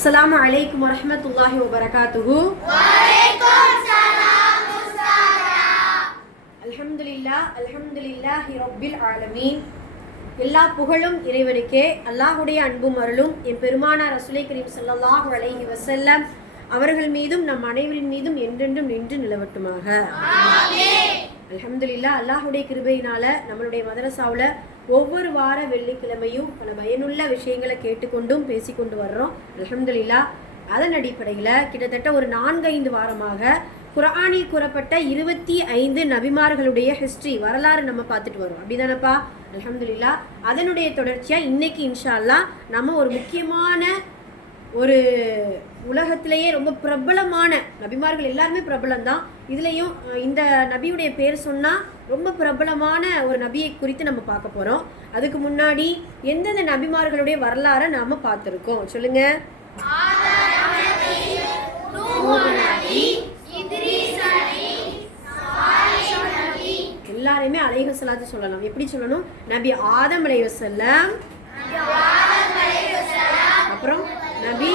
அஸ்ஸலாமு அலைக்கும் வரஹ்மத்துல்லாஹி வபரகாத்துஹு. அல்ஹம்துலில்லாஹி ரப்பில் ஆலமீன். எல்லா புகழும் இறைவனுக்கே. அல்லாஹுடைய அன்பும் அருளும் என் பெருமானார் ரசூலை கரீம் ஸல்லல்லாஹு அலைஹி வஸல்லம் அவர்கள் மீதும் நம் அனைவரின் மீதும் என்றென்றும் நின்று நிலவட்டுமாக. அல்ஹம்துலில்லாஹ். அல்லாஹுடைய கிருபையினால நம்மளுடைய மதரசாவில் ஒவ்வொரு வார வெள்ளிக்கிழமையும் பல பயனுள்ள விஷயங்களை கேட்டுக்கொண்டும் பேசிக்கொண்டு வர்றோம். அல்ஹம்துலில்லாஹ். அதன் அடிப்படையில் கிட்டத்தட்ட ஒரு 4-5 வாரமாக குர்ஆனில் கூறப்பட்ட 25 நபிமார்களுடைய ஹிஸ்ட்ரி வரலாறு நம்ம பார்த்துட்டு வரோம். அப்படிதானப்பா? அல்ஹம்துலில்லாஹ். அதனுடைய தொடர்ச்சியாக இன்னைக்கு இன்ஷா அல்லாஹ் நம்ம ஒரு முக்கியமான ஒரு உலகத்திலேயே ரொம்ப பிரபலமான நபிமார்கள் எல்லாருமே பிரபலம்தான். இதுலேயும் இந்த நபியுடைய பேர் சொன்னால் ரொம்ப பிரபலமான ஒரு நபியை குறித்து நம்ம பார்க்க போகிறோம். அதுக்கு முன்னாடி எந்தெந்த நபிமார்களுடைய வரலாறை நாம் பார்த்துருக்கோம் சொல்லுங்க. எல்லாரையுமே அலைஹிஸ்ஸலாத்து சொல்லலாம். எப்படி சொல்லணும்? நபி ஆதம் அலைஹிஸ்ஸலாம், அப்புறம் நபி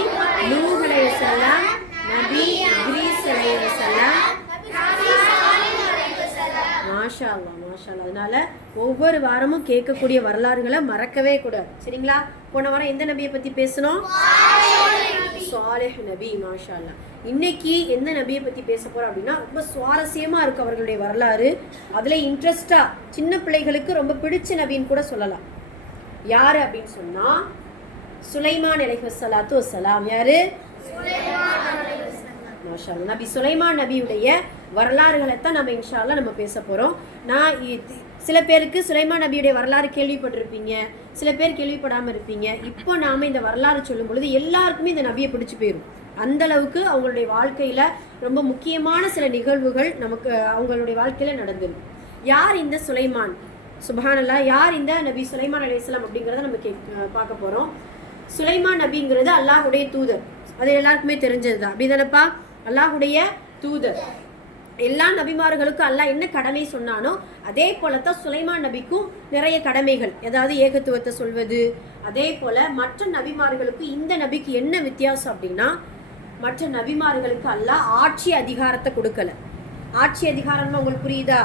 நூஹ் அலைஹிஸ்ஸலாம், நபி இத்ரீஸ் அலைஹிஸ்ஸலாம். மாஷா அல்லாஹ், மாஷா அல்லாஹ். அதனால ஒவ்வொரு வாரமும் கேட்கக்கூடிய வரலாறுகளை மறக்கவே கூடாது. சரிங்களா? போன வாரம் எந்த நபியை பற்றி பேசணும்? சாலிஹ் நபி. மாஷா அல்லாஹ். இன்னைக்கு எந்த நபியை பற்றி பேச போகிறோம் அப்படின்னா ரொம்ப சுவாரஸ்யமாக இருக்குது அவர்களுடைய வரலாறு. அதில் இன்ட்ரெஸ்டாக சின்ன பிள்ளைகளுக்கு ரொம்ப பிடிச்ச நபின்னு கூட சொல்லலாம். யார் அப்படின்னு சொன்னால் சுலைமான் அலைஹிஸ்ஸலாத்து வஸ்ஸலாம். யாரு? மாஷா அல்லாஹ். நபி சுலைமான் நபியுடைய வரலாறுகளை தான் நம்ம இன்ஷா அல்லாஹ் நம்ம பேச போகிறோம். நான் சில பேருக்கு சுலைமான் நபியுடைய வரலாறு கேள்விப்பட்டிருப்பீங்க, சில பேர் கேள்விப்படாமல் இருப்பீங்க. இப்போ நாம் இந்த வரலாறு சொல்லும் பொழுது எல்லாருக்குமே இந்த நபியை பிடிச்சி போயிடும். அந்த அளவுக்கு அவங்களுடைய வாழ்க்கையில் ரொம்ப முக்கியமான சில நிகழ்வுகள் நமக்கு அவங்களுடைய வாழ்க்கையில் நடந்தது. யார் இந்த சுலைமான்? சுப்ஹானல்லாஹ். யார் இந்த நபி சுலைமான் அலைஹிஸ்ஸலாம் அப்படிங்கிறத நம்ம பார்க்க போகிறோம். சுலைமான் நபிங்கிறது அல்லாஹுடைய தூதர். அது எல்லாருக்குமே தெரிஞ்சது தான். அப்படி தானப்பா? அல்லாஹுடைய தூதர். எல்லா நபிமார்களுக்கும் அல்லாஹ் என்ன கடமை சொன்னானோ அதே போல தான் சுலைமான் நபிக்கும் நிறைய கடமைகள், ஏதாவது ஏகத்துவத்தை சொல்வது. அதே போல மற்ற நபிமார்களுக்கு இந்த நபிக்கு என்ன வித்தியாசம் அப்படின்னா, மற்ற நபிமார்களுக்கு அல்லாஹ் ஆட்சி அதிகாரத்தை கொடுக்கல. ஆட்சி அதிகாரம்னு உங்களுக்கு புரியுதா?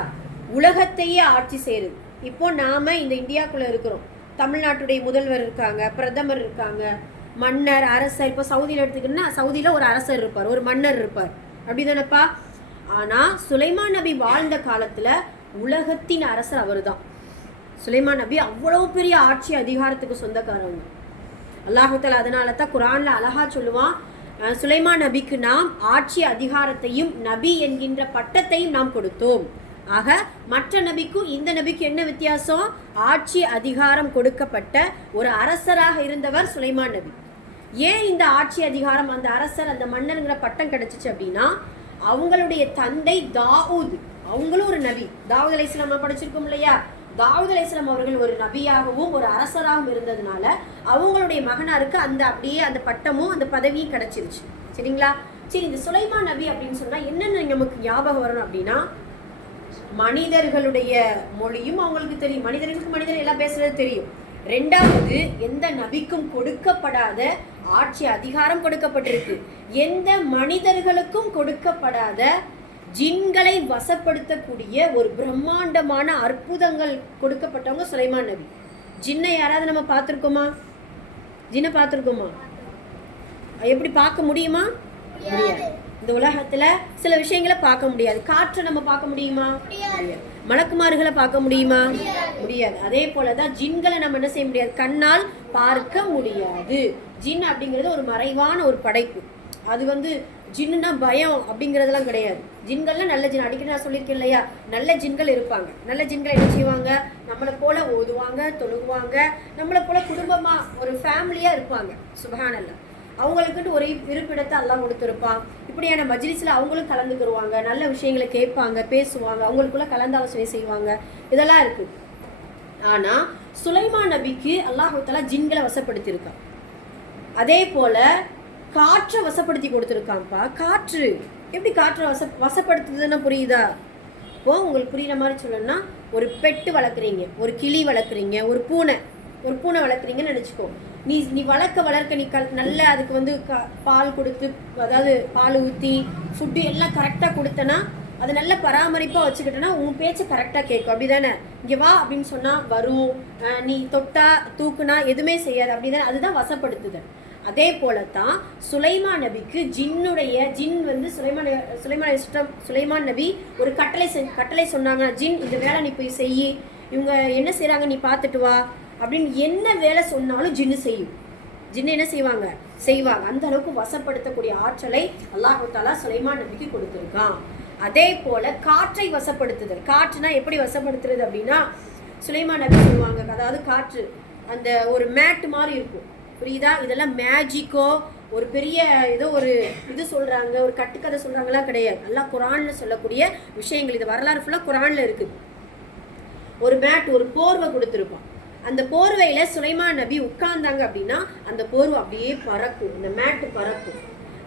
உலகத்தையே ஆட்சி செய்யுது. இப்போ நாம இந்த இந்தியாக்குள்ள இருக்கிறோம். தமிழ்நாட்டுடைய முதல்வர் இருக்காங்க, பிரதமர் இருக்காங்க, மன்னர், அரசர். இப்போ சவுதியில் எடுத்துக்கிட்டோம்னா சவுதியில் ஒரு அரசர் இருப்பார், ஒரு மன்னர் இருப்பார். அப்படி தானப்பா? ஆனால் சுலைமான் நபி வாழ்ந்த காலத்தில் உலகத்தின் அரசர் அவர் தான். சுலைமான் நபி அவ்வளோ பெரிய ஆட்சி அதிகாரத்துக்கு சொந்தக்காரவங்க. அல்லாஹ் தஆலா அதனால தான் குர்ஆனில் அழகா சொல்லுவான், சுலைமான் நபிக்கு நாம் ஆட்சி அதிகாரத்தையும் நபி என்கின்ற பட்டத்தையும் நாம் கொடுத்தோம். ஆக மற்ற நபிக்கும் இந்த நபிக்கு என்ன வித்தியாசம்? ஆட்சி அதிகாரம் கொடுக்கப்பட்ட ஒரு அரசராக இருந்தவர் சுலைமான் நபி. ஏன் இந்த ஆட்சி அதிகாரம், அந்த அரசர், அந்த மன்னருங்கிற பட்டம் கிடைச்சிச்சு அப்படின்னா, அவங்களுடைய தந்தை தாவூத், அவங்களும் ஒரு நபி. தாவூத் அலைஹிஸ்ஸலாம் நம்ம படிச்சிருக்கோம் இல்லையா? தாவூத் அலைஹிஸ்ஸலாம் அவர்கள் ஒரு நபியாகவும் ஒரு அரசராகவும் இருந்ததுனால அவங்களுடைய மகனாருக்கு அந்த அப்படியே அந்த பட்டமும் அந்த பதவியும் கிடைச்சிருச்சு. சரிங்களா? சரி, இந்த சுலைமான் நபி அப்படின்னு சொன்னா என்னென்ன நமக்கு ஞாபகம் வரணும் அப்படின்னா, மனிதர்களுடைய மொழியும் அவங்களுக்கு தெரியும். மனிதர்களுக்கு மனிதர் எல்லாம் பேசுறது தெரியும். ரெண்டாவது, எந்த நபிக்கும் கொடுக்கப்படாத ஆட்சி அதிகாரம் கொடுக்கப்பட்டிருக்கு. எந்த மனிதர்களுக்கும் கொடுக்கப்படாத ஜின்களை வசப்படுத்தக்கூடிய ஒரு பிரம்மாண்டமான அற்புதங்கள் கொடுக்கப்பட்டவங்க சுலைமான் நபி. ஜின்னை யாராவது நம்ம பார்த்துருக்கோமா? ஜின்னை பார்த்துருக்கோமா? எப்படி பார்க்க முடியுமா? முடியாது. இந்த உலகத்துல சில விஷயங்களை பார்க்க முடியாது. காற்றை நம்ம பார்க்க முடியுமா? முடியாது. மலக்குமார்களை பார்க்க முடியுமா? முடியாது. அதே போலதான் ஜின்களை நம்ம என்ன செய்ய முடியாது, கண்ணால் பார்க்க முடியாது. ஜின் அப்படிங்கிறது ஒரு மறைவான ஒரு படைப்பு. அது ஜின்னுனா பயம் அப்படிங்கிறதுலாம் கிடையாது. ஜின்கள்லாம் நல்ல ஜின். அடிக்கடி நான் சொல்லியிருக்கேன் இல்லையா? நல்ல ஜின்கள் இருப்பாங்க. நல்ல ஜின்கள் என்ன செய்வாங்க? நம்மளை போல ஓதுவாங்க, தொழுகுவாங்க, நம்மளை போல குடும்பமா ஒரு ஃபேமிலியா இருப்பாங்க. சுப்ஹானல்லாஹ். அவங்களுக்குன்னு ஒரு இருப்பிடத்தை அல்லாஹ் கொடுத்துருப்பான். இப்படியான மஜ்லிஸில் அவங்களும் கலந்துக்கிடுவாங்க, நல்ல விஷயங்களை கேட்பாங்க, பேசுவாங்க, அவங்களுக்குள்ள கலந்தாலோசனை செய்வாங்க. இதெல்லாம் இருக்கு. ஆனால் சுலைமான் நபிக்கு அல்லாஹ் தஆலா ஜின்களை வசப்படுத்தியிருக்கான். அதே போல காற்றை வசப்படுத்தி கொடுத்துருக்கான்ப்பா. காற்று எப்படி காற்றை வசப்படுத்துதுன்னு புரியுதா? இப்போ உங்களுக்கு புரியுற மாதிரி சொல்லணும்னா, ஒரு பெட்டு வளர்க்குறீங்க, ஒரு கிளி வளர்க்குறீங்க, ஒரு பூனை வளர்க்குறீங்கன்னு நினச்சிக்கோ. நீ வளர்க்க நீ நல்ல அதுக்கு வந்து பால் கொடுத்து, அதாவது பால் ஊற்றி ஃபுட்டு எல்லாம் கரெக்டாக கொடுத்தனா, அது நல்ல பராமரிப்பாக வச்சுக்கிட்டேன்னா உன் பேச்சு கரெக்டாக கேட்கும். அப்படி தானே? இங்கே வா அப்படின்னு சொன்னால் வரும், நீ தொட்டா தூக்குனா எதுவுமே செய்யாது. அப்படி தானே? அதுதான் வசப்படுத்துதல். அதே போலத்தான் சுலைமான் நபிக்கு ஜின் வந்து சுலைமான் நபி ஒரு கட்டளை சொன்னாங்க, ஜின் இந்த வேலை நீ போய் செய்யி, இவங்க என்ன செய்கிறாங்க நீ பார்த்துட்டு வா அப்படின்னு என்ன வேலை சொன்னாலும் ஜின்னு செய்யும். ஜின்னு என்ன செய்வாங்க? செய்வாங்க. அந்த அளவுக்கு வசப்படுத்தக்கூடிய ஆற்றலை அல்லாஹ் தஆலா சுலைமான் நபிக்கு கொடுத்துருக்கான். அதே போல காற்றை வசப்படுத்துதல். காற்றுனா எப்படி வசப்படுத்துறது அப்படின்னா, சுலைமான் நபி சொல்லுவாங்க, அதாவது காற்று அந்த ஒரு மேட் மாதிரி இருக்கும், புரியுதா? இதெல்லாம் மேஜிக்கோ ஒரு பெரிய ஏதோ ஒரு இது சொல்கிறாங்க, ஒரு கட்டுக்கதை சொல்கிறாங்களாம் கிடையாது. எல்லாம் குரானில் சொல்லக்கூடிய விஷயங்கள். இது வரலாறு ஃபுல்லாக குரானில் இருக்குது. ஒரு மேட், ஒரு போர்வை கொடுத்துருப்பான். அந்த போர்வையில் சுலைமான் நபி உட்கார்ந்தாங்க அப்படின்னா அந்த போர்வை அப்படியே பறக்கும், அந்த மேட்டு பறக்கும்.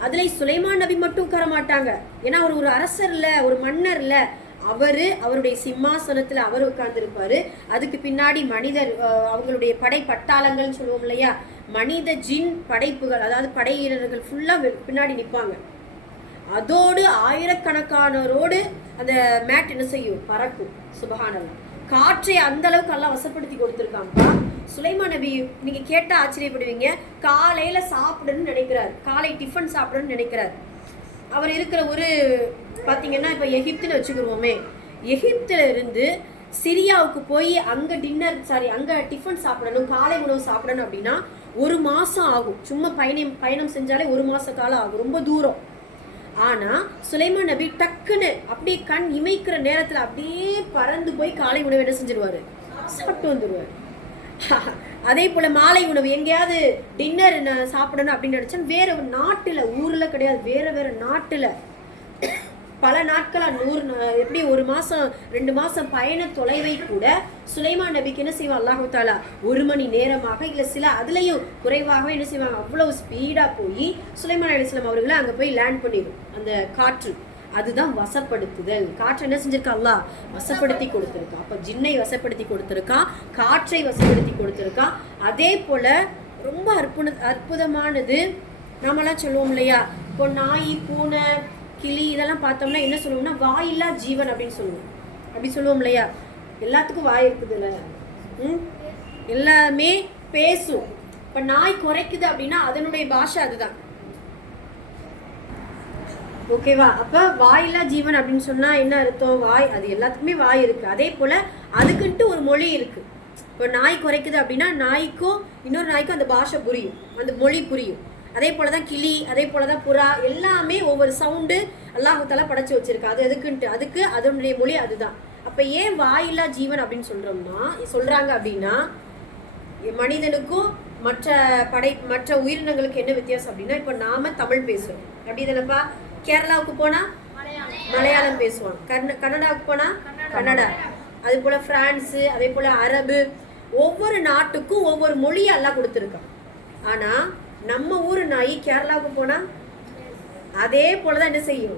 அதில் சுலைமான் நபி மட்டும் உட்கார மாட்டாங்க, ஏன்னா அவர் ஒரு அரசர் இல்லை, ஒரு மன்னர் இல்லை. அவருடைய சிம்மாசனத்தில் அவர் உட்கார்ந்துருப்பாரு. அதுக்கு பின்னாடி மனிதர், அவங்களுடைய படை பட்டாளங்கள்னு சொல்லுவோம் இல்லையா, மனித ஜின் படைப்புகள், அதாவது படை வீரர்கள் ஃபுல்லாக பின்னாடி நிற்பாங்க. அதோடு ஆயிரக்கணக்கானோரோடு அந்த மேட் என்ன செய்யும்? பறக்கும். சுபஹானல்லாஹ். காற்றை அந்த அளவுக்கு எல்லாம் வசப்படுத்தி கொடுத்துருக்காங்கப்பா. சுலைமான் நபி நீங்க கேட்டா ஆச்சரியப்படுவீங்க. காலையில சாப்பிடணும்னு நினைக்கிறாரு, காலை டிஃபன் சாப்பிடணும்னு நினைக்கிறாரு. அவர் இருக்கிற ஒரு பார்த்தீங்கன்னா இப்போ எகிப்துன்னு வச்சுக்கிருவோமே, எகிப்துல இருந்து சிரியாவுக்கு போய் அங்கே அங்கே டிஃபன் சாப்பிடணும், காலை உணவு சாப்பிடணும் அப்படின்னா 1 மாதம் ஆகும். சும்மா பயணம் செஞ்சாலே 1 மாத காலம் ஆகும், ரொம்ப தூரம். ஆனால் சுலைமான் நபி டக்குன்னு அப்படியே கண் இமைக்கிற நேரத்தில் அப்படியே பறந்து போய் காலை உணவு என்ன செஞ்சிருவாரு? சாப்பிட்டு வந்துடுவார். அதே போல் மாலை உணவு எங்கேயாவது டின்னர் சாப்பிடணும் அப்படின்னு நினச்சேன், வேற ஒரு நாட்டில், ஊரில் கிடையாது, வேற நாட்டில் பல நாட்களாக எப்படி 1 மாதம் 2 மாதம் பயண தொலைவை கூட சுலைமான் நபிக்கு என்ன செய்வான் அல்லாஹ் தஆலா 1 மணி நேரமாக, இல்லை சில அதுலேயும் குறைவாகவே என்ன செய்வாங்க, அவ்வளவு ஸ்பீடாக போய் சுலைமான் அலைஹிஸ்ஸலாம் அவர்களை அங்கே போய் லேண்ட் பண்ணிடும் அந்த காற்று. அதுதான் வசப்படுத்துதல். காற்றை என்ன செஞ்சிருக்கா? அல்லாஹ் வசப்படுத்தி கொடுத்துருக்கா. அப்போ ஜின்னை வசப்படுத்தி கொடுத்துருக்கா, காற்றை வசப்படுத்தி கொடுத்துருக்கா. அதே போல் ரொம்ப அற்புதமானது நாமெல்லாம் சொல்லுவோம் இல்லையா, இப்போ நாய், பூனை, கிளி இதெல்லாம் பார்த்தோம்னா என்ன சொல்லுவோம்னா வாயில்லா ஜீவன் அப்படின்னு சொல்லுவோம். அப்படி சொல்லுவோம் இல்லையா? எல்லாத்துக்கும் வாய் இருக்குதுல்ல, எல்லாமே பேசும். இப்போ நாய் குறைக்குது அப்படின்னா அதனுடைய பாஷை அதுதான், ஓகேவா? அப்போ வாயில்லா ஜீவன் அப்படின்னு சொன்னால் என்ன அர்த்தம்? வாய், அது எல்லாத்துக்குமே வாய் இருக்குது. அதே போல் அதுக்குன்ட்டு ஒரு மொழி இருக்குது. இப்போ நாய் குறைக்குது அப்படின்னா நாய்க்கும் இன்னொரு நாய்க்கும் அந்த பாஷை புரியும், அந்த மொழி புரியும். அதே போல் தான் கிளி, அதே போல் தான் புறா, எல்லாமே ஒவ்வொரு சவுண்டு அல்லாஹ் தஆலா படைச்சி வச்சிருக்கா. அது எதுக்குன்ட்டு, அதுக்கு அதனுடைய மொழி அதுதான். அப்போ ஏன் வாயில்லா ஜீவன் அப்படின்னு சொல்கிறாங்க அப்படின்னா, மனிதனுக்கும் மற்ற உயிரினங்களுக்கு என்ன வித்தியாசம் அப்படின்னா, இப்போ நாம் தமிழ் பேசுகிறோம் அப்படி தானேப்பா. கேரளாவுக்கு போனால் மலையாளம் பேசுவான், கன்னடாவுக்கு போனால் கன்னடா, அது போல் ஃப்ரான்ஸு, அதே போல் அரபு, ஒவ்வொரு நாட்டுக்கும் ஒவ்வொரு மொழியை எல்லாம் கொடுத்துருக்கான். ஆனால் நம்ம ஊர் நாய் கேரளாவுக்கு போனால் அதே போல் தான் என்ன செய்யும்?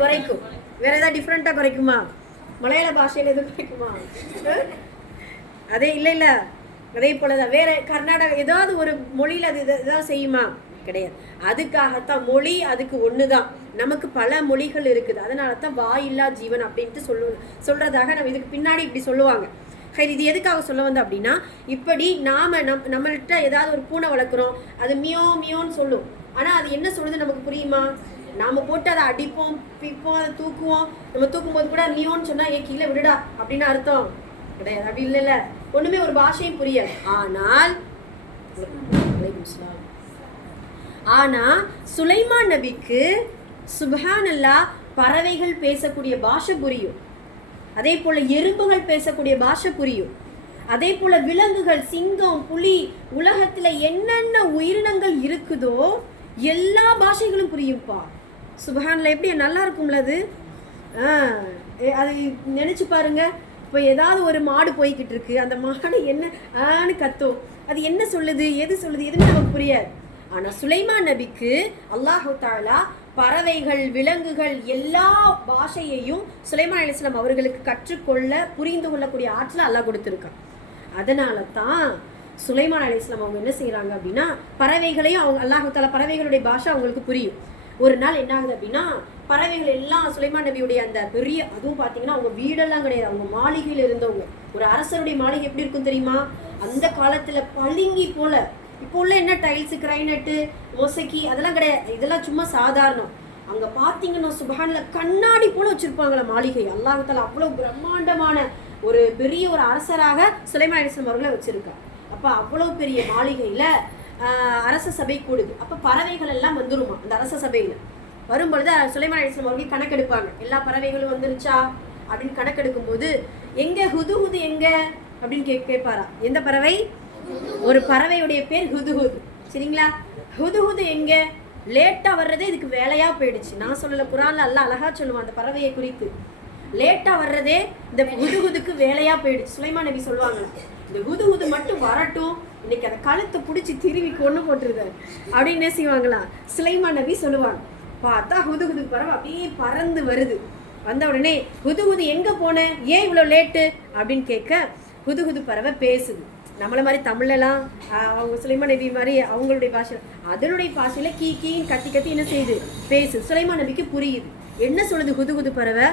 குறைக்கும். வேற ஏதாவது டிஃப்ரெண்ட்டாக குறைக்குமா? மலையாள பாஷையில் எதுவும் குறைக்குமா? அதே இல்லை. அதே போல தான் வேற கர்நாடகா ஏதாவது ஒரு மொழியில் அது இதாக செய்யுமா? கிடையாது. அதுக்காகத்தான் மொழி அதுக்கு ஒன்று தான். நமக்கு பல மொழிகள் இருக்குது. அதனால தான் வாயில்லா ஜீவன் அப்படின்ட்டு சொல்றதாக நம்ம இதுக்கு பின்னாடி இப்படி சொல்லுவாங்க. இது எதுக்காக சொல்ல வந்தோம் அப்படின்னா, இப்படி நம்மள்கிட்ட ஏதாவது ஒரு பூனை வளர்க்குறோம், அது மியோ மியோன்னு சொல்லும். ஆனால் அது என்ன சொல்லுது நமக்கு புரியுமா? நாம் போட்டு அதை அடிப்போம், பிப்போம், அதை தூக்குவோம். நம்ம தூக்கும்போது கூட மியோன்னு சொன்னால் கீழே விடுடா அப்படின்னு அர்த்தம் கிடையாது. அப்படி இல்லைல்ல, ஒன்றுமே ஒரு பாஷையும் புரியாது. ஆனால் சுலைமான் நபிக்கு சுப்ஹானல்லாஹ் பறவைகள் பேசக்கூடிய பாஷை புரியும். அதே போல் எறும்புகள் பேசக்கூடிய பாஷை புரியும். அதே போல் விலங்குகள், சிங்கம், புலி, உலகத்தில் என்னென்ன உயிரினங்கள் இருக்குதோ எல்லா பாஷைகளும் புரியும்ப்பா. சுப்ஹானல்லாஹ், எப்படி நல்லா இருக்கும்ல அது. அது நினச்சி பாருங்க. இப்போ ஏதாவது ஒரு மாடு போய்கிட்டு இருக்கு, அந்த மாடு என்ன கத்தும், அது என்ன சொல்லுது, எது சொல்லுது, எதுவுமே நமக்கு புரியாது. ஆனால் சுலைமான் நபிக்கு அல்லாஹ் தஆலா பறவைகள், விலங்குகள் எல்லா பாஷையையும் சுலைமான் அலைஹிஸ்ஸலாம் அவர்களுக்கு கற்றுக்கொள்ள, புரிந்து கொள்ளக்கூடிய ஆற்றலை அல்லாஹ் கொடுத்துருக்கான். அதனால தான் சுலைமான் அலைஹிஸ்ஸலாம் அவங்க என்ன செய்யறாங்க அப்படின்னா, பறவைகளையும் அவங்க அல்லாஹ் தஆலா பறவைகளுடைய பாஷை அவங்களுக்கு புரியும். ஒரு நாள் என்ன ஆகுது அப்படின்னா, பறவைகள் எல்லாம் சுலைமான் நபியுடைய அந்த பெரிய, அதுவும் பார்த்தீங்கன்னா அவங்க வீடெல்லாம் கிடையாது, அவங்க மாளிகையில் இருந்தவங்க. ஒரு அரசருடைய மாளிகை எப்படி இருக்கும் தெரியுமா? அந்த காலத்துல பளிங்கி போல. இப்போ உள்ள என்ன டைல்ஸு, கிரைனட்டு, மொசைக்கி அதெல்லாம் கிடையாது, இதெல்லாம் சும்மா சாதாரணம். அங்க பார்த்தீங்கன்னா சுப்ஹானல்லாஹ் கண்ணாடி போல வச்சிருப்பாங்களா மாளிகை. அல்லாஹ் தஆலா அவ்வளவு பிரம்மாண்டமான ஒரு பெரிய ஒரு அரசராக சுலைமான் அலைஹிஸ்ஸலாம் அவர்களை வச்சிருக்கா. அப்ப அவ்வளவு பெரிய மாளிகையில அரச சபை கூடுது. அப்ப பறவைகள் எல்லாம் வந்துருமா அந்த அரச சபையில. வரும்பொழுது சுலைமான் அலைஹிஸ்ஸலாம் அவர்கள் கணக்கெடுப்பாங்க, எல்லா பறவைகளும் வந்துருச்சா அப்படின்னு கணக்கெடுக்கும் போது, எங்க ஹுதுஹுது எங்க அப்படின்னு கேட்பாரா. எந்த பறவை? ஒரு பறவையுடைய பேர் ஹுதுஹுது. சரிங்களா? ஹுதுஹுது எங்க? லேட்டா வர்றதே இதுக்கு வேலையா போயிடுச்சு. நான் சொல்லல, குரான்ல அல்லாஹ் அழகா சொல்லுவான் அந்த பறவையை குறித்து. லேட்டா வர்றதே இந்த ஹுதுஹுதுக்கு வேலையா போயிடுச்சு. சுலைமான் நபி சொல்லுவாங்க, இந்த ஹுதுஹுது மட்டும் வரட்டும், இன்னைக்கு அதை கழுத்தை பிடிச்சி திருவி கொண்டு போட்டுருக்காரு அப்படின்னு என்ன செய்வாங்களா சுலைமான் நபி சொல்லுவாங்க. பார்த்தா ஹுதுஹுது பறவை அப்படியே பறந்து வருது. வந்த உடனே ஹுதுஹுது எங்க போன, ஏன் இவ்வளோ லேட்டு அப்படின்னு கேட்க, ஹுதுஹுது பறவை பேசுது. நம்மள மாதிரி தமிழ்லாம் அவங்க சுலைமான் நபி மாதிரி அவங்களுடைய பாஷை, அதனுடைய பாஷையில கீ கீன்னு கத்தி கத்தி என்ன செய்யுது, பேசுது. சுலைமான் நபிக்கு புரியுது. என்ன சொல்லுது ஹுதுஹுது பறவை?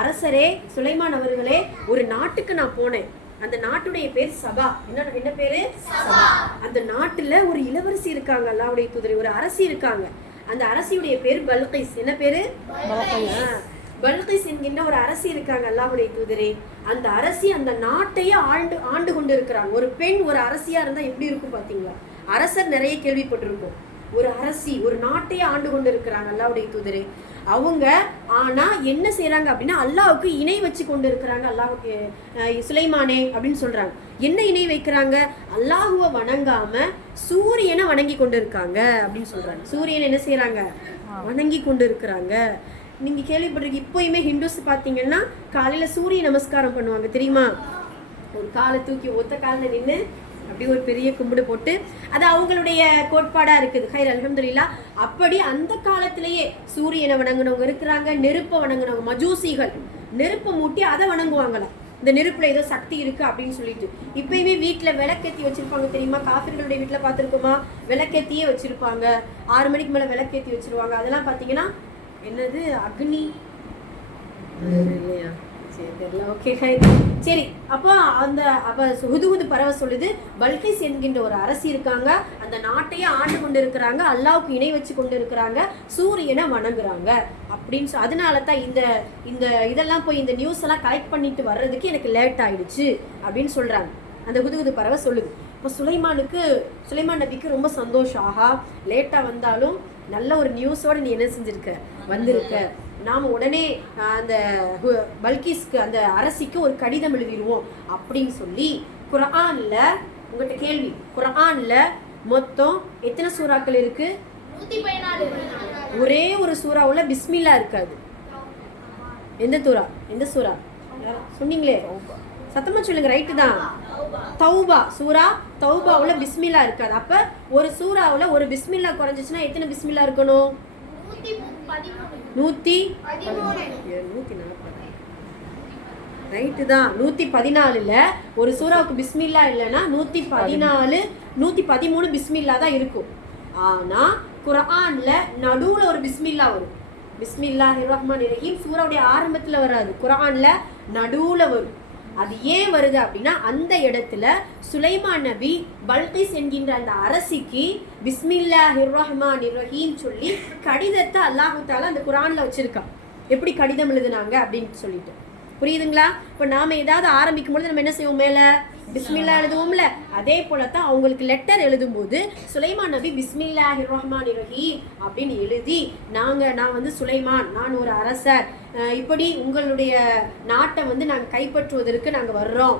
அரசரே, சுலைமான் அவர்களே, ஒரு நாட்டுக்கு நான் போனேன், அந்த நாட்டுடைய பேர் சபா. என்ன பேரு? சபா. அந்த நாட்டுல ஒரு இளவரசி இருக்காங்க, அல்லாஹ்வுடைய தூதரே, ஒரு அரசி இருக்காங்க. அந்த அரசியுடைய பேர் பல்கைஸ். என்ன பேரு? பல்கைஸ் என்கின்ற ஒரு அரசி இருக்காங்க, அல்லாஹ்வுடைய தூதரே. அந்த அரசி அந்த நாட்டையே ஆண்டு கொண்டு இருக்கிறாங்க. ஒரு பெண் ஒரு அரசியா இருந்தா எப்படி இருக்கும் பாத்தீங்களா? அரசர் நிறைய கேள்விப்பட்டிருக்கோம். ஒரு அரசி ஒரு நாட்டையே ஆண்டு கொண்டு இருக்கிறாங்க, அல்லாஹ்வுடைய தூதரே. அவங்க ஆனா என்ன செய்யறாங்க அப்படின்னா, அல்லாஹ்வுக்கு இணை வச்சு கொண்டு இருக்கிறாங்க. அல்லாஹ்வுக்கு சுலைமானே அப்படின்னு சொல்றாங்க. என்ன இணை வைக்கிறாங்க? அல்லாஹுவை வணங்காம சூரியனை வணங்கி கொண்டு இருக்காங்க அப்படின்னு சொல்றாங்க. சூரியனை என்ன செய்யறாங்க? வணங்கி கொண்டு இருக்கிறாங்க. நீங்க கேள்விப்பட்டிருக்கீங்க, இப்போயுமே ஹிந்துஸ் பாத்தீங்கன்னா காலையில சூரிய நமஸ்காரம் பண்ணுவாங்க தெரியுமா? ஒரு காலை தூக்கி ஒத்த காலில் நின்று அப்படி ஒரு பெரிய கும்பிடு போட்டு, அது அவங்களுடைய கோட்பாடா இருக்குது. ஹைர் அல்ஹம்துலில்லாஹ். அப்படி அந்த காலத்திலேயே சூரியனை வணங்குனவங்க இருக்கிறாங்க, நெருப்பை வணங்குனவங்க, மஜூசிகள் நெருப்பை மூட்டி அதை வணங்குவாங்களாம். இந்த நெருப்புல ஏதோ சக்தி இருக்கு அப்படின்னு சொல்லிட்டு. இப்பயுமே வீட்டுல விளக்கேத்தி வச்சிருப்பாங்க தெரியுமா? காஃபிர்களுடைய வீட்டுல பார்த்துருக்கோமா? விளக்கேத்தியே வச்சிருப்பாங்க. 6 மணிக்கு மேல விளக்கேத்தி வச்சிருவாங்க. அதெல்லாம் பாத்தீங்கன்னா என்னது, அக்னி இல்லையா? சரி, அப்போ அந்த ஹுதுஹுது பறவை சொல்லுது, பல்கைஸ் என்கின்ற ஒரு அரசி இருக்காங்க, அந்த நாட்டையே ஆண்டு கொண்டு இருக்கிறாங்க, அல்லாஹ்வுக்கு இணை வச்சு கொண்டு இருக்கிறாங்க, சூரியனை வணங்குறாங்க அப்படின்னு. அதனால தான் இந்த இதெல்லாம் போய் இந்த நியூஸ் எல்லாம் கலெக்ட் பண்ணிட்டு வர்றதுக்கு எனக்கு லேட் ஆயிடுச்சு அப்படின்னு சொல்றாங்க. அந்த ஹுதுஹுது பறவை சொல்லுது. இப்போ சுலைமான் நபிக்கு ரொம்ப சந்தோஷம். ஆஹா, லேட்டா வந்தாலும் நல்ல ஒரு நியூஸோட நீ என்ன செஞ்சிருக்க, வந்திருக்க, நாம் உடனே அந்த பல்கிஸ்க்கு, அந்த அரசிக்கு ஒரு கடிதம் எழுதிடுவோம் அப்படின்னு சொல்லி. குர்ஆன்ல உங்கள்கிட்ட கேள்வி, குர்ஆன்ல மொத்தம் எத்தனை சூறாக்கள் இருக்கு? 114. ஒரே ஒரு சூறாவுல பிஸ்மில்லா இருக்காது. எந்த சூறா சொன்னீங்களே, சத்தமா சொல்லுங்க. ரைட்டு தான், தௌபா. சூரா தௌபாவுல பிஸ்மில்லா இருக்காது. அப்ப ஒரு சூறாவுல ஒரு பிஸ்மில்லா குறைஞ்சிச்சுன்னா எத்தனை பிஸ்மில்லா இருக்கணும்? 114. ரைட்டு தான், 114ல ஒரு சூறாவுக்கு பிஸ்மில்லா இல்லைன்னா 114 113 பிஸ்மில்லா தான் இருக்கும். ஆனா குர்ஆன்ல நடுவுல ஒரு பிஸ்மில்லா வரும். பிஸ்மில்லாஹிர் ரஹ்மானிர் ரஹீம் சூறாவுடைய ஆரம்பத்துல வராது, குர்ஆன்ல நடுவுல வரும். அது ஏன் வருது அப்படின்னா, அந்த இடத்துல சுலைமான் நபி பல்கிஸ் என்கின்ற அந்த அரசிக்கு பிஸ்மில்லாஹிர் ரஹ்மானிர் ரஹீம் சொல்லி கடிதத்தை அல்லாஹ் தஆலா அந்த குர்ஆன்ல வச்சிருக்கான். எப்படி கடிதம் எழுதுனாங்க அப்படின்னு சொல்லிட்டு. புரியுதுங்களா? இப்போ நாம ஏதாவது ஆரம்பிக்கும் பொழுது நம்ம என்ன செய்வோம், மேல பிஸ்மில்லா எழுதுவோம்ல, அதே போலத்தான் அவங்களுக்கு லெட்டர் எழுதும்போது சுலைமான் நபி பிஸ்மில்லாஹிர் ரஹ்மானிர் ரஹீம் அப்படின்னு எழுதி, நான் வந்து சுலைமான், நான் ஒரு அரசர், இப்படி உங்களுடைய நாட்டை வந்து நாங்கள் கைப்பற்றுவதற்கு நாங்கள் வர்றோம்,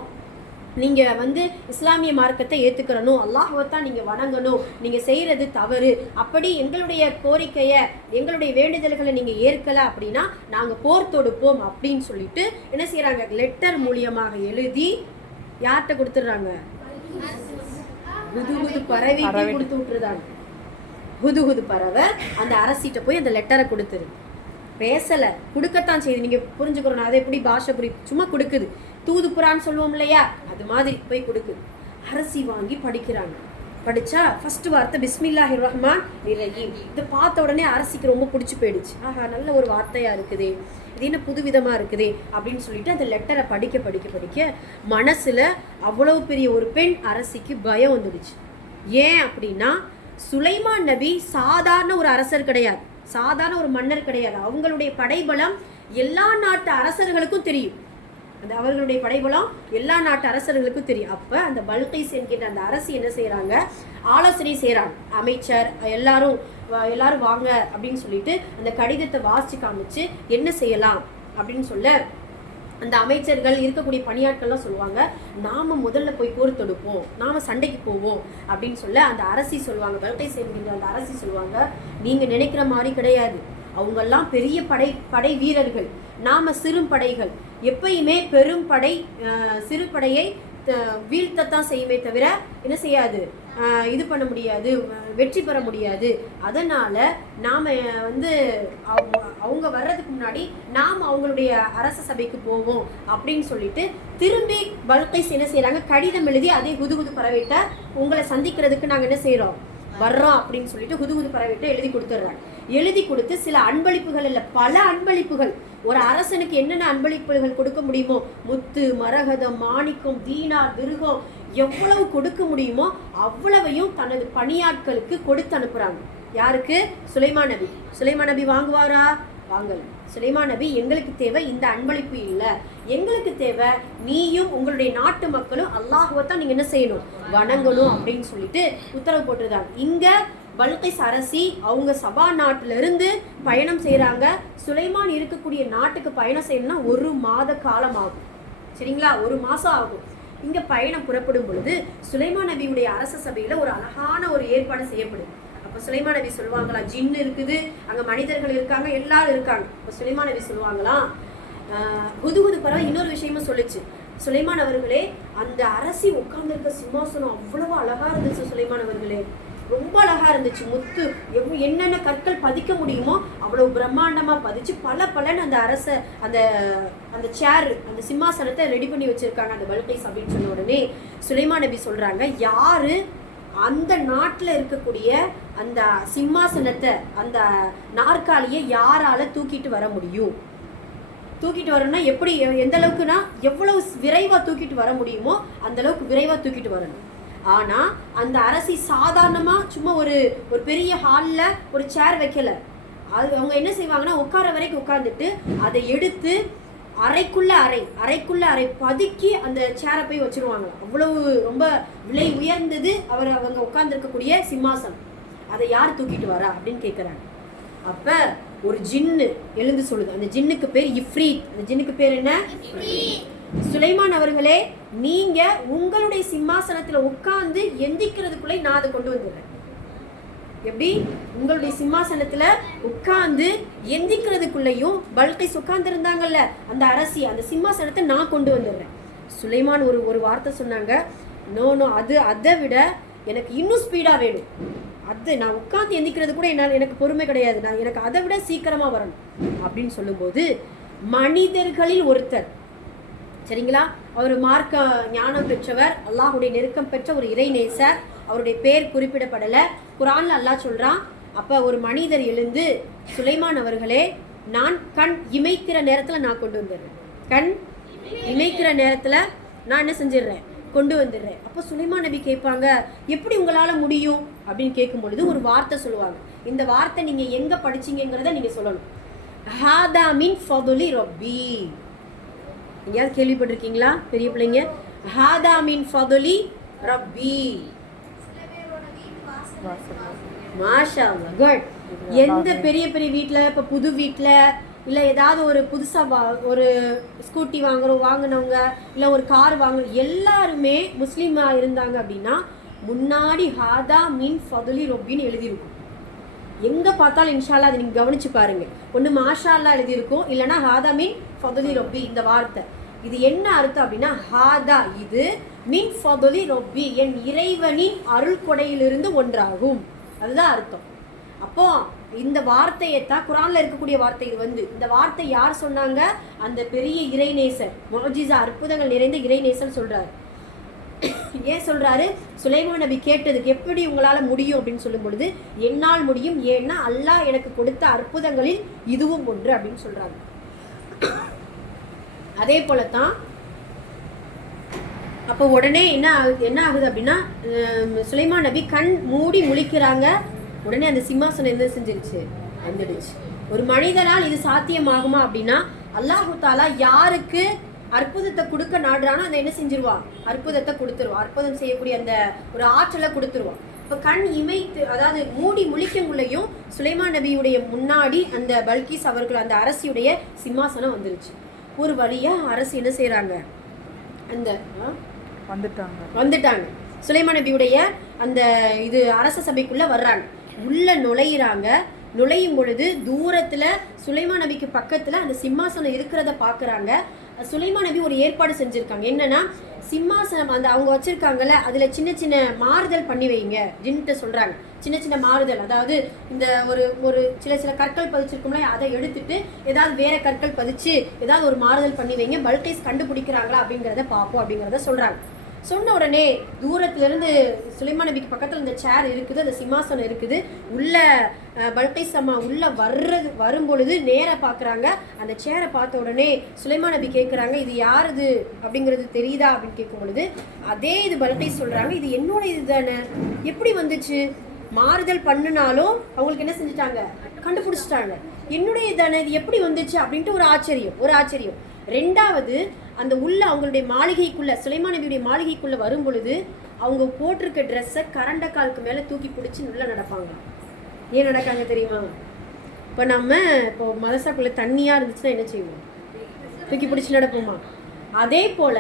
நீங்கள் வந்து இஸ்லாமிய மார்க்கத்தை ஏற்றுக்கிறணும், அல்லாஹ்வைத்தான் நீங்கள் வணங்கணும், நீங்கள் செய்கிறது தவறு, அப்படி எங்களுடைய கோரிக்கையை எங்களுடைய வேண்டுதல்களை நீங்கள் ஏற்கலை அப்படின்னா நாங்கள் போர் தொடுப்போம் அப்படின்னு சொல்லிட்டு என்ன செய்கிறாங்க, லெட்டர் மூலியமாக எழுதி யார்கிட்ட கொடுத்துட்றாங்க? ஹுதுஹுது பறவைக்கு கொடுத்து விட்டுருதாங்க. ஹுதுஹுது பறவை அந்த அரசிட்ட போய் அந்த லெட்டரை கொடுத்துரு. பேசலை, கொடுக்கத்தான் செய்யுது. நீங்கள் புரிஞ்சுக்கிறோம், அதை எப்படி பாஷை சும்மா கொடுக்குது. தூது புறான்னு சொல்லுவோம் இல்லையா, அது மாதிரி போய் கொடுக்குது. அரசி வாங்கி படிக்கிறாங்க. படித்தா ஃபஸ்ட்டு வார்த்தை பிஸ்மில்லாஹிர் ரஹ்மான் ரஹீம். இதை பார்த்த உடனே அரசிக்கு ரொம்ப பிடிச்சி போயிடுச்சு. ஆஹா, நல்ல ஒரு வார்த்தையாக இருக்குது, இது என்ன புதுவிதமாக இருக்குது அப்படின்னு சொல்லிட்டு அந்த லெட்டரை படிக்க படிக்க படிக்க மனசில் அவ்வளோ பெரிய ஒரு பெண் அரசிக்கு பயம் வந்துடுச்சு. ஏன் அப்படின்னா, சுலைமான் நபி சாதாரண ஒரு அரசர் கிடையாது, சாதாரண ஒரு மன்னர் கிடையாது. அவங்களுடைய படைபலம் எல்லா நாட்டு அரசர்களுக்கும் தெரியும். அந்த அவர்களுடைய படைபலம் எல்லா நாட்டு அரசர்களுக்கும் தெரியும். அப்போ அந்த பல்கைஸ் என்கின்ற அந்த அரசு என்ன செய்கிறாங்க, ஆலோசனை செய்கிறாங்க. அமைச்சர் எல்லாரும் வாங்க அப்படின்னு சொல்லிட்டு அந்த கடிதத்தை வாசித்து காமிச்சு என்ன செய்யலாம் அப்படின்னு சொல்ல அந்த அமைச்சர்கள் இருக்கக்கூடிய பணியாட்கள்லாம் சொல்லுவாங்க, நாம் முதல்ல போய் போர் தொடுப்போம், நாம் சண்டைக்கு போவோம் அப்படின்னு சொல்ல அந்த அரசி சொல்லுவாங்க, பல்கைஸ் என்கின்ற அந்த அரசி சொல்லுவாங்க, நீங்கள் நினைக்கிற மாதிரி கிடையாது, அவங்கெல்லாம் பெரிய படை வீரர்கள், நாம் சிறு படைகள். எப்பயுமே பெரும் படை சிறு படையை வீழ்த்தத்தான் செய்யுமே தவிர என்ன செய்யாது, இது பண்ண முடியாது, வெற்றி பெற முடியாது. அதனால் நாம் அவங்க வர்றதுக்கு முன்னாடி நாம் அவங்களுடைய அரச சபைக்கு போவோம் அப்படின்னு சொல்லிட்டு திரும்பி பல்கைஸ் என்ன செய்கிறாங்க, கடிதம் எழுதி அதே குதுகுது பறவைட்ட உங்களை சந்திக்கிறதுக்கு நாங்கள் என்ன செய்கிறோம் வர்றோம் அப்படின்னு சொல்லிட்டு குதுகுது பறவைட்ட எழுதி கொடுத்துட்றாங்க. எழுதி கொடுத்து சில அன்பளிப்புகள் இல்லை, பல அன்பளிப்புகள், ஒரு அரசனுக்கு என்னென்ன அன்பளிப்புகள் கொடுக்க முடியுமோ, முத்து, மரகதம், மாணிக்கம், தீனார், திருகம், எவ்வளவு கொடுக்க முடியுமோ அவ்வளவையும் தனது பணியாட்களுக்கு கொடுத்து அனுப்புறாங்க. யாருக்கு? சுலைமான் நபி. சுலைமான் நபி வாங்குவாரா? வாங்கல். சுலைமான் நபி, எங்களுக்கு தேவை இந்த அன்பளிப்பு இல்லை, எங்களுக்கு தேவை நீயும் உங்களுடைய நாட்டு மக்களும் அல்லாஹுவைத்தான் நீங்கள் என்ன செய்யணும், வணங்கணும் அப்படின்னு சொல்லிட்டு உத்தரவு போட்டிருந்தாங்க. இங்கே பல்கைஸ் அரசி அவங்க சபா நாட்டிலிருந்து பயணம் செய்கிறாங்க. சுலைமான் இருக்கக்கூடிய நாட்டுக்கு பயணம் செய்யணும்னா 1 மாத காலம் ஆகும். சரிங்களா, 1 மாதம் ஆகும். இங்கே பயணம் புறப்படும் பொழுது சுலைமான் நபியுடைய அரச சபையில் ஒரு அழகான ஒரு ஏற்பாடு செய்யப்படும். அப்போ சுலைமான் நபி சொல்லுவாங்களா, ஜின்னு இருக்குது, அங்கே மனிதர்கள் இருக்காங்க, எல்லாரும் இருக்காங்க. இப்போ சுலைமான் நபி சொல்லுவாங்களாம், குதுகுது பறவை இன்னொரு விஷயமும் சொல்லிச்சு, சுலைமான் அவர்களே, அந்த அரசி உட்கார்ந்துருக்க சிம்மாசனம் அவ்வளவு அழகா இருந்துச்சு, சுலைமான் அவர்களே ரொம்ப அழகா இருந்துச்சு, முத்து என்னென்ன கற்கள் பதிக்க முடியுமோ அவ்வளவு பிரம்மாண்டமா பதிச்சு பலன்னு அந்த அரச அந்த சேர், அந்த சிம்மாசனத்தை ரெடி பண்ணி வச்சிருக்காங்க அந்த பல்கைஸ் அப்படின்னு சொன்ன உடனே சுலைமான் நபி சொல்றாங்க, யாரு அந்த நாட்டில் இருக்கக்கூடிய அந்த சிம்மாசனத்தை, அந்த நாற்காலியை யாரால தூக்கிட்டு வர முடியும், தூக்கிட்டு வரணும்னா எப்படி, எந்த அளவுக்குன்னா எவ்வளவு விரைவாக தூக்கிட்டு வர முடியுமோ அந்த அளவுக்கு விரைவாக தூக்கிட்டு வரணும். ஆனால் அந்த அரசி சாதாரணமாக சும்மா ஒரு பெரிய ஹாலில் ஒரு சேர் வைக்கலை. அது அவங்க என்ன செய்வாங்கன்னா, உட்கார வரைக்கும் உட்காந்துட்டு அதை எடுத்து அறைக்குள்ள அறை பதுக்கி அந்த சேரை போய் வச்சுருவாங்க. அவ்வளவு ரொம்ப விலை உயர்ந்தது அவங்க உட்கார்ந்துருக்கக்கூடிய சிம்மாசனம். அதை யார் தூக்கிட்டு வரா அப்படின்னு கேட்குறாங்க. அப்போ ஒரு ஜின்னு எழுந்து சொல்லுது. அந்த ஜின்னுக்கு பேர் இஃப்ரீத். அந்த ஜின்னுக்கு பேர் என்ன? சுலைமான் அவர்களே, நீங்க உங்களுடைய சிம்மாசனத்துல உட்கார்ந்து எந்திக்கிறதுக்குள்ளே நான் அதை கொண்டு வந்துடுறேன். எப்படி? உங்களுடைய சிம்மாசனத்துல உட்கார்ந்து எந்திக்கிறதுக்குள்ளேயும் பல்கைஸ் உட்கார்ந்து இருந்தாங்கல்ல அந்த அரசி, அந்த சிம்மாசனத்தை நான் கொண்டு வந்துடுறேன். சுலைமான் ஒரு வார்த்தை சொன்னாங்க, நோ அதை விட எனக்கு இன்னும் ஸ்பீடா வேணும். அது நான் உட்கார்ந்து எந்திக்கிறது கூட எனக்கு பொறுமை கிடையாது, எனக்கு அதை விட சீக்கிரமா வரணும் அப்படின்னு சொல்லும்போது, மனிதர்களில் ஒருத்தர், சரிங்களா, அவர் மார்க்க ஞானம் பெற்றவர், அல்லாஹுடைய நெருக்கம் பெற்ற ஒரு இறைநேசர், அவருடைய பேர் குறிப்பிடப்படலை, குரான்ல அல்லாஹ் சொல்றான். அப்போ ஒரு மனிதர் எழுந்து, சுலைமான் அவர்களே, நான் கண் இமைக்கிற நேரத்தில் நான் கொண்டு வந்துடுறேன், கண் இமைக்கிற நேரத்தில் நான் என்ன செஞ்சிடுறேன், கொண்டு வந்துடுறேன். அப்போ சுலைமான் நபி கேட்பாங்க, எப்படி உங்களால் முடியும் அப்படின்னு கேட்கும் பொழுது ஒரு வார்த்தை சொல்லுவாங்க. இந்த வார்த்தை நீங்கள் எங்கே படிச்சீங்கிறத நீங்கள் சொல்லணும். ஹாதா மின் ஃபதுலி ரப்பி. எங்கேயாவது கேள்விப்பட்டிருக்கீங்களா பெரிய பிள்ளைங்க? ஹாதா மின் ஃபதுலி ரப்பி. மாஷா அல்லாஹ், குட். எந்த பெரிய பெரிய வீட்டில், இப்போ புது வீட்டில் இல்லை ஏதாவது ஒரு புதுசாக ஒரு ஸ்கூட்டி வாங்கினவங்க இல்லை ஒரு கார் வாங்கணும், எல்லாருமே முஸ்லீமாக இருந்தாங்க அப்படின்னா முன்னாடி ஹாதா மின் ஃபதுலி ரொப்பின்னு எழுதியிருக்கும். எங்கே பார்த்தாலும் இன்ஷால்லா அதை நீங்கள் கவனித்து பாருங்கள். ஒன்று மாஷா அல்லா எழுதியிருக்கும், இல்லைனா ஹாதா மின் ஃபதுலி ரொப்பி. இந்த வார்த்தை இது என்ன அர்த்தம் அப்படின்னா, ஹாதா இது, மின் ஃபதுலி ரொப்பி என் இறைவனின் அருள் கொடையிலிருந்து ஒன்றாகும், அதுதான் அர்த்தம். அப்போ இந்த வார்த்தையை தான் குரான்ல இருக்கக்கூடிய வார்த்தை. இது இந்த வார்த்தை யார் சொன்னாங்க? அந்த பெரிய இறைநேசர், முஅஜிஸா அற்புதங்கள் நிறைந்த இறைநேசர் சொல்றாரு. ஏன் சொல்றாரு? சுலைமான் நபி கேட்டதுக்கு எப்படி உங்களால முடியும் அப்படின்னு சொல்லும் பொழுது, என்னால் முடியும், ஏன்னா அல்லாஹ் எனக்கு கொடுத்த அற்புதங்களில் இதுவும் ஒன்று அப்படின்னு சொல்றாங்க. அதே போலத்தான் அப்போ உடனே என்ன ஆகுது அப்படின்னா, சுலைமான் நபி கண் மூடி முழிக்கிறாங்க. உடனே அந்த சிம்மாசனம் என்ன செஞ்சிருச்சு? வந்துடுச்சு. ஒரு மனிதனால் இது சாத்தியமாகுமா அப்படின்னா, அல்லாஹு தாலா யாருக்கு அற்புதத்தை கொடுக்க நாடுறானோ அதை என்ன செஞ்சிருவான்? அற்புதத்தை கொடுத்துருவான். அற்புதம் செய்யக்கூடிய அந்த ஒரு ஆற்றலை கொடுத்துருவான். இப்போ கண் இமைத்து, அதாவது மூடி முழிக்கங்குள்ளையும் சுலைமான் நபியுடைய முன்னாடி அந்த பல்கீஸ் அவர்கள் அந்த அரசியுடைய சிம்மாசனம் வந்துருச்சு. ஒரு வழியா அரசு என்ன செய்யறாங்க? அந்த வந்துட்டாங்க. சுலைமான் நபியுடைய அந்த இது அரச சபைக்குள்ள வர்றாங்க. உள்ள நுழையும் பொழுது தூரத்துல சுலைமான் நபிக்கு பக்கத்துல அந்த சிம்மாசனம் இருக்கிறத பாக்குறாங்க. சுலைமான் நபி ஒரு ஏற்பாடு செஞ்சிருக்காங்க. என்னன்னா, சிம்மாசனம் அந்த அவங்க வச்சிருக்காங்கல்ல, அதுல சின்ன சின்ன மாறுதல் பண்ணி வைங்க ஜின்ட்டு சொல்றாங்க. சின்ன சின்ன மாறுதல், அதாவது இந்த ஒரு சில கற்கள் பதிச்சிருக்கோம்ல, அதை எடுத்துட்டு ஏதாவது வேற கற்கள் பதிச்சு ஏதாவது ஒரு மாறுதல் பண்ணி வைங்க, பல்கீஸ் கண்டுபிடிக்கிறாங்களா அப்படிங்கிறத பார்ப்போம் அப்படிங்கிறத சொல்றாங்க. சொன்ன உடனே தூரத்துல இருந்து சுலைமான் நபிக்கு பக்கத்துல இந்த சேர் இருக்குது, அந்த சிம்மாசனம் இருக்குது. உள்ள பல்கீஸ் அம்மா உள்ள வரும் பொழுது நேரா பாக்குறாங்க. அந்த சேரை பார்த்த உடனே சுலைமான் நபி கேட்குறாங்க, இது யாருது அப்படிங்கிறது தெரியுதா அப்படின்னு கேட்கும் பொழுது, அதே இது பல்கீஸ் சொல்றாங்க, இது என்னோட இது தானே, எப்படி வந்துச்சு? மாறுதல் பண்ணினாலும் அவங்களுக்கு என்ன செஞ்சுட்டாங்க? கண்டுபிடிச்சிட்டாங்க. என்னுடைய தானே, இது எப்படி வந்துச்சு அப்படின்ட்டு ஒரு ஆச்சரியம். ரெண்டாவது, அந்த உள்ள அவங்களுடைய மாளிகைக்குள்ள, சுலைமான் நபியுடைய மாளிகைக்குள்ள வரும் பொழுது அவங்க போட்டிருக்க ட்ரெஸ்ஸை கரண்ட காலுக்கு மேல தூக்கி பிடிச்சி உள்ள நடப்பாங்க. ஏன் நடக்காங்க தெரியுமா? இப்போ மதரசாக்குள்ள தண்ணியா இருந்துச்சுன்னா என்ன செய்வோம்? தூக்கி பிடிச்சி நடப்போமா? அதே போல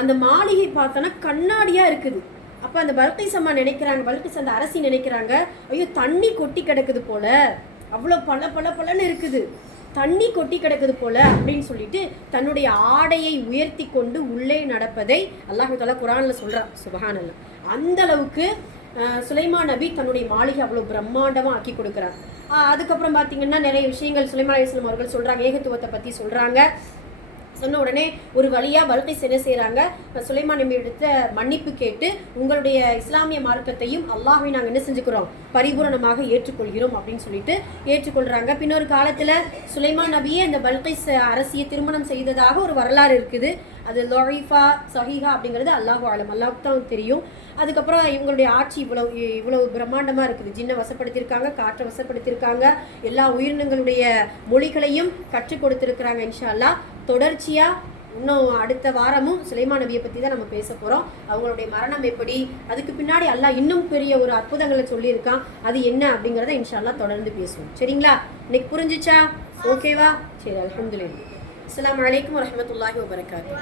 அந்த மாளிகை பார்த்தோன்னா கண்ணாடியா இருக்குது. அப்ப அந்த பல்கீஸ் அம்மா நினைக்கிறாங்க, பல்கீஸ் அந்த அரசி நினைக்கிறாங்க, ஐயோ தண்ணி கொட்டி கிடக்குது போல, அவ்வளோ பல இருக்குது, தண்ணி கொட்டி கிடக்குது போல அப்படின்னு சொல்லிட்டு தன்னுடைய ஆடையை உயர்த்தி கொண்டு உள்ளே நடப்பதை அல்லாஹ் தஆலா குர்ஆன்ல சொல்றான். சுப்ஹானல்லாஹ். அந்த அளவுக்கு சுலைமான் நபி தன்னுடைய மாளிகை அவ்வளவு பிரம்மாண்டமா ஆக்கி கொடுக்குறார். அதுக்கப்புறம் பார்த்தீங்கன்னா நிறைய விஷயங்கள் சுலைமான் அலைஹிஸ்ஸலாம் அவர்கள் சொல்றாங்க, ஏகத்துவத்தை பத்தி சொல்றாங்க. சொன்ன உடனே ஒரு வழியா பல்கீஸ் என்ன செய்யறாங்க? சுலைமான் நபி எடுத்த மன்னிப்பு கேட்டு, உங்களுடைய இஸ்லாமிய மார்க்கத்தையும் அல்லாஹ்வை நாங்கள் என்ன செஞ்சுக்கிறோம்? பரிபூரணமாக ஏற்றுக்கொள்கிறோம் அப்படின்னு சொல்லிட்டு ஏற்றுக்கொள்றாங்க. பின்னொரு காலத்துல சுலைமான் நபியே அந்த பல்கீஸ் அரசியை திருமணம் செய்ததாக ஒரு வரலாறு இருக்குது. அது லொய்ஃபா சஹீஹா அப்படிங்கிறது அல்லாஹு ஆலம், அல்லாஹ்வுக்கு தான் தெரியும். அதுக்கப்புறம் இவங்களுடைய ஆட்சி இவ்வளவு பிரம்மாண்டமா இருக்குது. ஜின்னை வசப்படுத்தியிருக்காங்க, காற்றை வசப்படுத்தியிருக்காங்க, எல்லா உயிரினங்களுடைய மொழிகளையும் கற்றுக் கொடுத்திருக்கிறாங்க. இன்ஷா அல்லாஹ் தொடர்ச்சியா இன்னும் அடுத்த வாரமும் சுலைமான் நபியை பற்றி தான் நம்ம பேச போகிறோம். அவங்களுடைய மரணம் எப்படி, அதுக்கு பின்னாடி அல்லாஹ் இன்னும் பெரிய ஒரு அற்புதங்களை சொல்லியிருக்கான், அது என்ன அப்படிங்கிறத இன்ஷா அல்லாஹ் தொடர்ந்து பேசுவோம். சரிங்களா? இன்னைக்கு புரிஞ்சிச்சா? ஓகேவா? சரி, அல்ஹம்துலில்லாஹ். அஸ்ஸலாமு அலைக்கும் வரஹ்மத்துல்லாஹி வபரகாத்துஹு.